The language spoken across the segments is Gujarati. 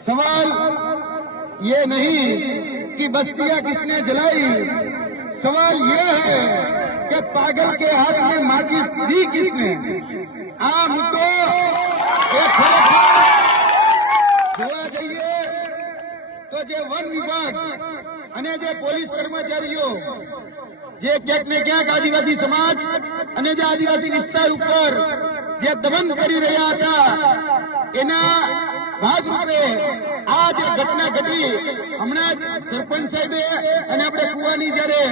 सवाल ये नहीं कि बस्तियां किसने जलाई, सवाल ये है कि पागल के हाथ में माचिस दी किसने। आ मुद्दो જોવા જઈએ તો જે વન વિભાગ અને જે પોલીસ કર્મચારીઓ જે ક્યાંક ને ક્યાંક આદિવાસી સમાજ અને જે આદિવાસી વિસ્તાર ઉપર જે દમન કરી રહ્યા હતા એના ભાગરૂપે આ જે ઘટના ઘટી હમણાં જ સરપંચ સાહેબે અને આપણે કુવાની જયારે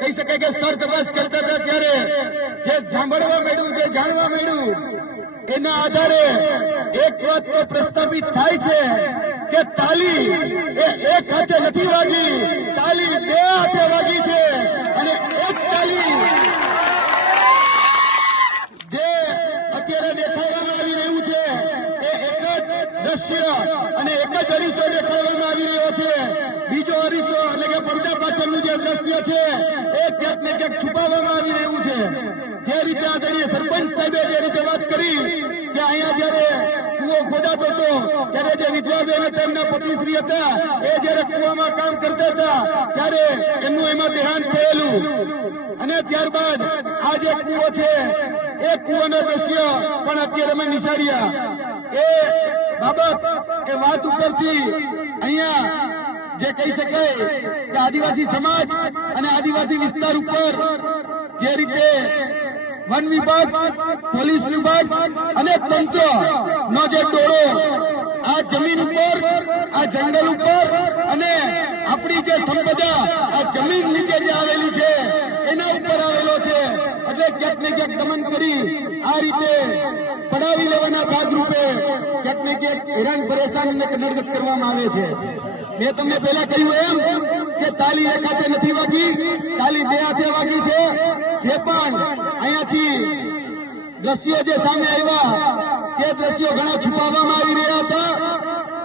કહી શકાય કે સ્થળ તપાસ કરતા હતા ત્યારે જે સાંભળવા મળ્યું જે જાણવા મળ્યું એના આધારે એક વાત તો પ્રસ્થાપિત થાય છે કે તાલી એ એક હાથે નથી વાગી, તાલી બે હાથે વાગી છે અને એક તાલી જે અત્યારે દેખાડવામાં આવી રહ્યું છે એ એક જ દ્રશ્ય અને એક જ અરીસો દેખાડવામાં આવી રહ્યો છે. બીજો અરીસો એટલે કે પડદા પાછળનું જે દ્રશ્ય છે એ ક્યાંક ને ક્યાંક છુપાવવામાં આવી રહ્યું છે. જે રીતે આદરણીય સરપંચ સાહેબે જે રીતે વાત કરી કે અહીંયા જયારે કુવો ખોદાતો હતો ત્યારે જે વિધવાબેન હતા એમના પતિશ્રી હતા એ જયારે કુવામાં કામ કરતા હતા ત્યારે એમનું એમાં દેહાંત થયેલું અને ત્યારબાદ આ જે કુવો છે એ કુવાના દ્રશ્ય પણ અત્યારે અમે નિશાળ્યા. એ બાબત એ વાત ઉપરથી અહીંયા જે કહી શકાય કે આદિવાસી સમાજ અને આદિવાસી વિસ્તાર ઉપર જે રીતે વન વિભાગ, પોલીસ વિભાગ અને તંત્ર નો જે ટોળો આ જમીન ઉપર, આ જંગલ ઉપર અને આપણી જે સંપદા આ જમીન નીચે જે આવેલી છે એના ઉપર આવેલો છે એટલે ક્યાંક ને ક્યાંક દમન કરી આ રીતે પડાવી લેવાના ભાગરૂપે ક્યાંક ને ક્યાંક હેરાન પરેશાન અને નડગત કરવામાં આવે છે. મેં તમને પહેલા કહ્યું એમ કે તાલી એક હાથે નથી વાગી, તાલી બે હાથે વાગી છે. જે પણ અહીંયાથી દ્રશ્યો જે સામે આવ્યા તે દ્રશ્યો ઘણા છુપાવવામાં આવી રહ્યા હતા.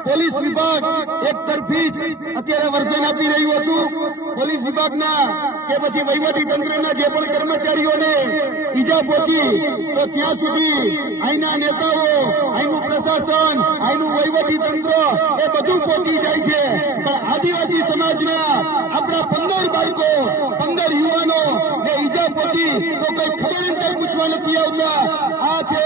પોલીસ વિભાગ એક તરફી જ અત્યારે વર્ઝન આપી રહ્યું હતું. પોલીસ વિભાગના કે પછી વહીવટી તંત્રના જે પણ કર્મચારીઓને ઈજા પહોંચી તો ત્યાં સુધી અહીંના નેતાઓ, અહીંનું પ્રશાસન, અહીંનું વહીવટી તંત્ર એ બધું પહોંચી જાય છે. પણ આદિવાસી સમાજના આપણા 15 બાળકો, 15 યુવાનો ને ઈજા પહોંચી તો કઈ ખબર કઈ પૂછવા નથી આવતા. આ છે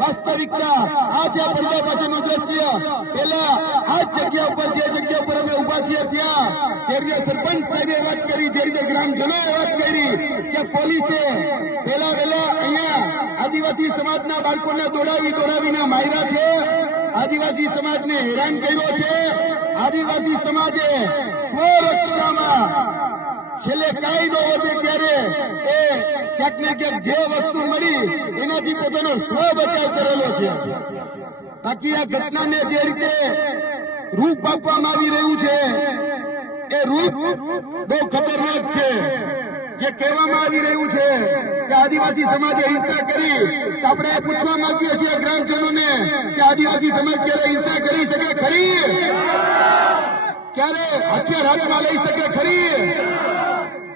વાસ્તવિકતા, આ છે પડદા પાછળનું દ્રશ્ય. પેલા આ જગ્યા ઉપર, જે જગ્યા ઉપર અમે ઉભા છીએ ત્યાં જે રીતે સરપંચ સાહેબે વાત કરી, જે રીતે ગ્રામજનોએ વાત કરી કે પોલીસે પેલા અહીંયા આદિવાસી સમાજના બાળકોને દોડાવીને માર્યા છે, આદિવાસી સમાજને હેરાન કર્યો છે. આદિવાસી સમાજે સ્વરક્ષામાં છેલ્લે કાંઈ ન વધે ત્યારે એ ક્યાંક ને ક્યાંક જે વસ્તુ મળી એનાથી પોતાનો સ્વ બચાવ કરેલો છે. બાકી આ ઘટનાને જે રીતે રૂપ આપવામાં આવી રહ્યું છે એ રૂપ બહુ ખતરનાક છે. જે કહેવામાં આવી રહ્યું છે કે આદિવાસી સમાજે હિંસા કરી તો આપણે પૂછવા માંગીએ છીએ ગ્રામજનોને કે આદિવાસી સમાજ ક્યારે હિંસા કરી શકે ખરી? ક્યારે હથિયાર હાથમાં લઈ શકે ખરી?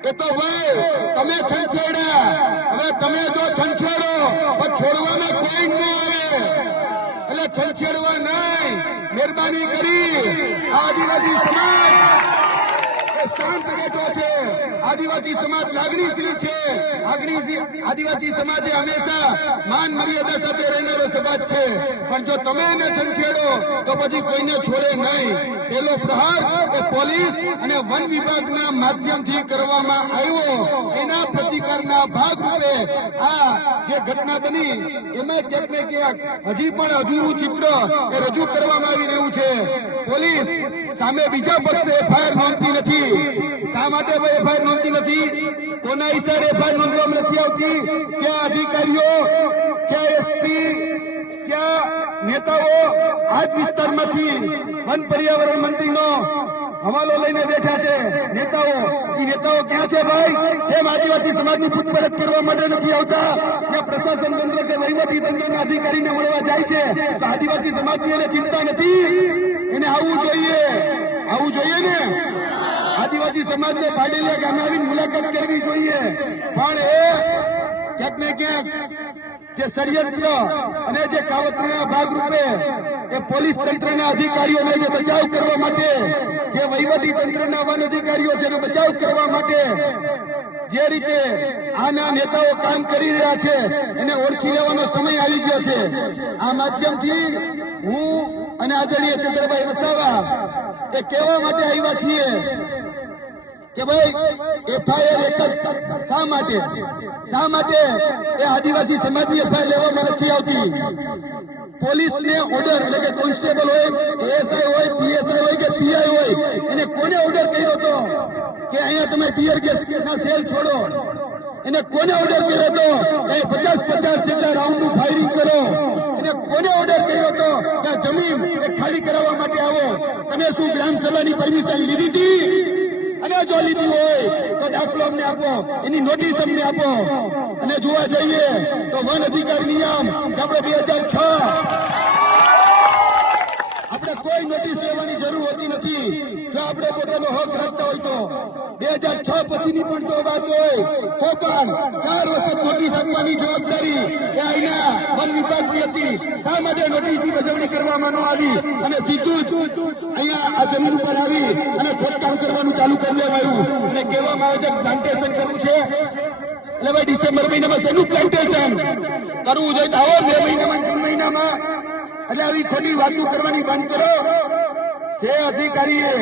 એ તો ભાઈ તમે છંછેડ્યા, હવે તમે જો છંછેડો પણ છોડવાના કોઈ ન આવે એટલે છંછેડવા નહીં. મહેરબાની કરી આદિવાસી સમાજ એ શાંત બેઠો છે. આદિવાસી સમાજ લાગણીશીલ છે. આદિવાસી સમાજે હંમેશા માન મર્યાદા સાથે રહેનારો સમાજ છે. પણ જો તમે એને છંછેડો તો પછી કોઈને છોડે નહીં. પેલો પ્રહાર એ પોલીસ અને વન વિભાગના માધ્યમથી કરવામાં આવ્યો. એના પ્રતિકારના ભાગરૂપે આ જે ઘટના બની એમાં ક્યાંક ને ક્યાંક હજી પણ અધૂરું ચિત્ર એ રજૂ કરવામાં આવી રહ્યું છે. પોલીસ સામે બીજા પક્ષે એફઆઈઆર નોંધતી નથી. શા માટે એફઆઈઆર નોંધતી નથી? કોના ઈશારે એફઆઈઆર નોંધવામાં નથી આવતી? ક્યાં અધિકારીઓ, ક્યાં એસપી, ક્યાં નેતાઓ આ જ વિસ્તારમાંથી વન પર્યાવરણ મંત્રીનો હવાલો લઈને બેઠા છે નેતાઓ. એ નેતાઓ ક્યાં છે ભાઈ? કેમ આદિવાસી સમાજની પૂછપરછ કરવા માટે નથી આવતા? ત્યાં પ્રશાસન તંત્ર કે વહીવટી તંત્રના અધિકારીને મળવા જાય છે તો આદિવાસી સમાજની એને ચિંતા નથી? એને આવવું જોઈએ ને. આદિવાસી સમાજને પાડેલિયા ગામે આવીને મુલાકાત કરવી જોઈએ. પણ એ ક્યાંક ને ક્યાંક જે ષડયંત્ર અને જે કાવતરાના ભાગરૂપે એ પોલીસ તંત્રના અધિકારીઓને જે બચાવ કરવા માટે, જે વહીવટી તંત્રના વન અધિકારીઓ છે એને બચાવ કરવા માટે જે રીતે આના નેતાઓ કામ કરી રહ્યા છે એને ઓળખી લેવાનો સમય આવી ગયો છે. આ માધ્યમથી હું અને આદરણીય ચંદ્રભાઈ વસાવા એ કહેવા માટે આવ્યા છીએ કે ભાઈ એફઆઈઆર એક જ શા માટે એ આદિવાસી સમાજની એફઆઈઆર લેવામાં નથી આવતી. પોલીસને ઓર્ડર એટલે કે કોન્સ્ટેબલ હોય, એએસઆઈ હોય, પીએસઆઈ હોય કે પીઆઈ હોય, એને કોને ઓર્ડર કર્યો હતો કે અહીંયા તમે ટીયર ગેસ ના સેલ છોડો? એને કોને ઓર્ડર કર્યો હતો કે 50 જેટલા રાઉન્ડનું ફાયરિંગ કરો? એને કોને ઓર્ડર કર્યો હતો કે જમીન એ ખાલી કરાવવા માટે આવો? તમે શું ગ્રામ સભાની પરમિશન લીધી હતી? અને જો લીધી હોય તો દાખલો અમને આપો, એની નોટિસ અમને આપો. અને જોવા જઈએ તો વન અધિકાર નિયમ આપણે 2006 આપણે કોઈ નોટિસ લેવાની જરૂર હોતી નથી જો આપણે પોતાનો હક રાખતા હોય તો. 2006 પછીની પણ જો વાત હોય તો પણ 4 વખત નોટિસ આપવાની જવાબદારી એ અહીંના વન વિભાગની હતી. શા માટે નોટિસની બજવણી કરવામાં ન આવી અને સીધું જ અહીંયા આ જમીન ઉપર આવી અને ખોદકામ કરવાનું ચાલુ કરી દેવાયું અને કહેવામાં આવે છે પ્લાન્ટેશન કરવું છે? એટલે ભાઈ ડિસેમ્બર મહિનામાં શેનું પ્લાન્ટેશન કરવું જોઈએ? તો આવો 2 મહિનામાં, જૂન મહિનામાં. એટલે આવી ખોટી વાતો કરવાની બંધ કરો. જે અધિકારીએ,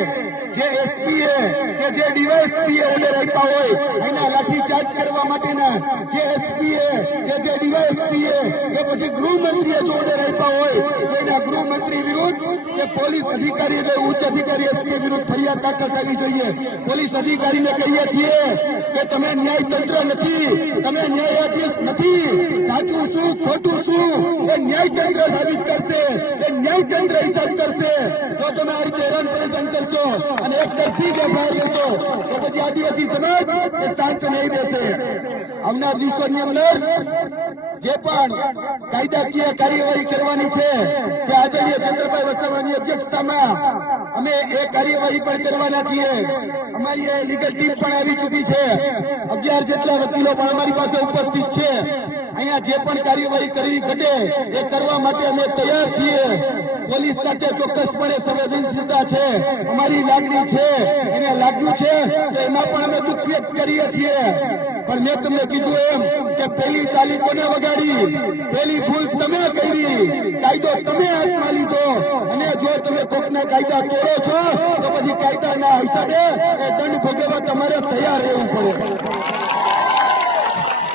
જે એસપીએ કે જે ડીવાયએસપીએ ઓર્ડર આપ્યા હોય એના લાઠીચાર્જ કરવા માટેના, જે એસપીએ કે જે ડીવાયએસપીએ કે પછી ગૃહમંત્રીએ જો ઓર્ડર આપ્યા હોય તો એના ગૃહમંત્રી વિરુદ્ધ કે પોલીસ અધિકારી એટલે ઉચ્ચ અધિકારી એસપી વિરુદ્ધ ફરિયાદ દાખલ થવી જોઈએ. પોલીસ અધિકારીને કહીએ છીએ કે તમે ન્યાયતંત્ર નથી, તમે ન્યાયાધીશ નથી. સાચું શું ખોટું શું એ ન્યાયતંત્ર સાબિત કરશે, એ ન્યાયતંત્ર હિસાબ કરશે. જો તમે આ રીતે હેરાન પરેશાન કરશો અને એક તરફી જ એફઆઈઆર લેશો તો પછી આદિવાસી સમાજ એ શાંત નહીં બેસે. આવનાર દિવસોની અંદર જે પણ કાયદાકીય કાર્યવાહી કરવાની છે તે આદરણીય ચંદ્રભાઈ વસાવાની અધ્યક્ષતામાં અમે એ કાર્યવાહી પણ કરવાના છીએ. અમારી લીગલ ટીમ પણ આવી ચૂકી છે. 11 જેટલા વકીલો પણ અમારી પાસે ઉપસ્થિત છે. અહીંયા જે પણ કાર્યવાહી કરવી ઘટે એ કરવા માટે અમે તૈયાર છીએ. પોલીસ સાથે ચોક્કસપણે સંવેદનશીલતા છે, અમારી લાગણી છે, એને લાગ્યું છે તો એમાં પણ અમે દુઃખ વ્યક્ત કરીએ છીએ. પણ મેં તમને કીધું એમ કે પહેલી તાલી કોને વગાડી? પહેલી ભૂલ તમે કરી, કાયદો તમે હાથમાં લીધો અને જો તમે કોકના કાયદા તોડો છો તો પછી કાયદાના હિસાબે એ દંડ ભોગવવા તમારે તૈયાર રહેવું પડે.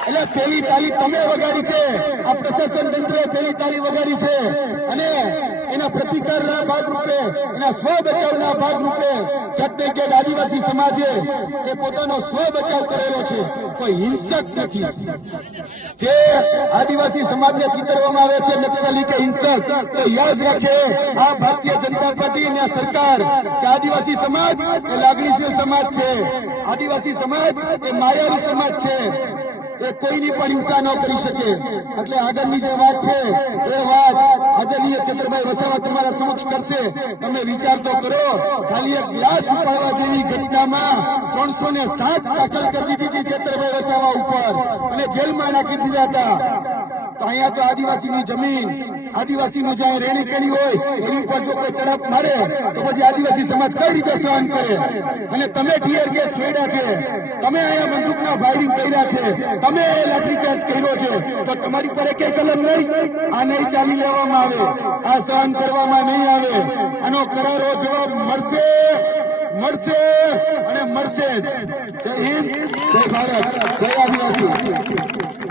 એટલે પહેલી તાલી તમે વગાડી છે, આ પ્રશાસન તંત્રે પહેલી તાલી વગાડી છે અને એના પ્રતિકારના ભાગરૂપે, એના સ્વ બચાવના ભાગરૂપે ક્યાંક ને ક્યાંક આદિવાસી સમાજે એ પોતાનો સ્વ બચાવ કરેલો છે. કોઈ હિંસક નથી. જે આદિવાસી સમાજને ચિતરવામાં આવે છે નક્સલી કે હિંસક, તો યાદ રાખે આ ભારતીય જનતા પાર્ટી અને સરકાર કે આદિવાસી સમાજ એ લાગણીશીલ સમાજ છે, આદિવાસી સમાજ એ માયાવી સમાજ છે. એ કોઈની પણ હિંસા ન કરી શકે. એટલે આગળની જે વાત છે એ વાત આદરણીય ચંદ્રભાઈ વસાવા તમારા સમક્ષ કરશે. તમે વિચાર તો કરો, ખાલી એક ગ્લાસ ઉપાડવા જેવી ઘટનામાં 307 દાખલ કરી દીધી હતી ચંદ્રભાઈ વસાવા ઉપર અને જેલમાં નાખી દીધા હતા. તો અહીંયા તો આદિવાસીની જમીન, આદિવાસીનું જ્યાં રહેણી કેણી હોય એની ઉપર જો કોઈ તડપ મારે તો પછી આદિવાસી સમાજ કઈ રીતે સહન કરે? અને તમે ટીયર ગેસ છોડ્યા છે, તમે અહીંયા બંદૂકના ફાયરિંગ કર્યા છે, તમે લાઠીચાર્જ કર્યો છે, તો તમારી પર એક કલમ નહીં? આ નહીં ચાલી લેવામાં આવે, આ સહન કરવામાં નહીં આવે. આનો કરારો જવાબ મળશે અને મળશે જ. જય હિન્દ, જય ભારત, જય આદિવાસી.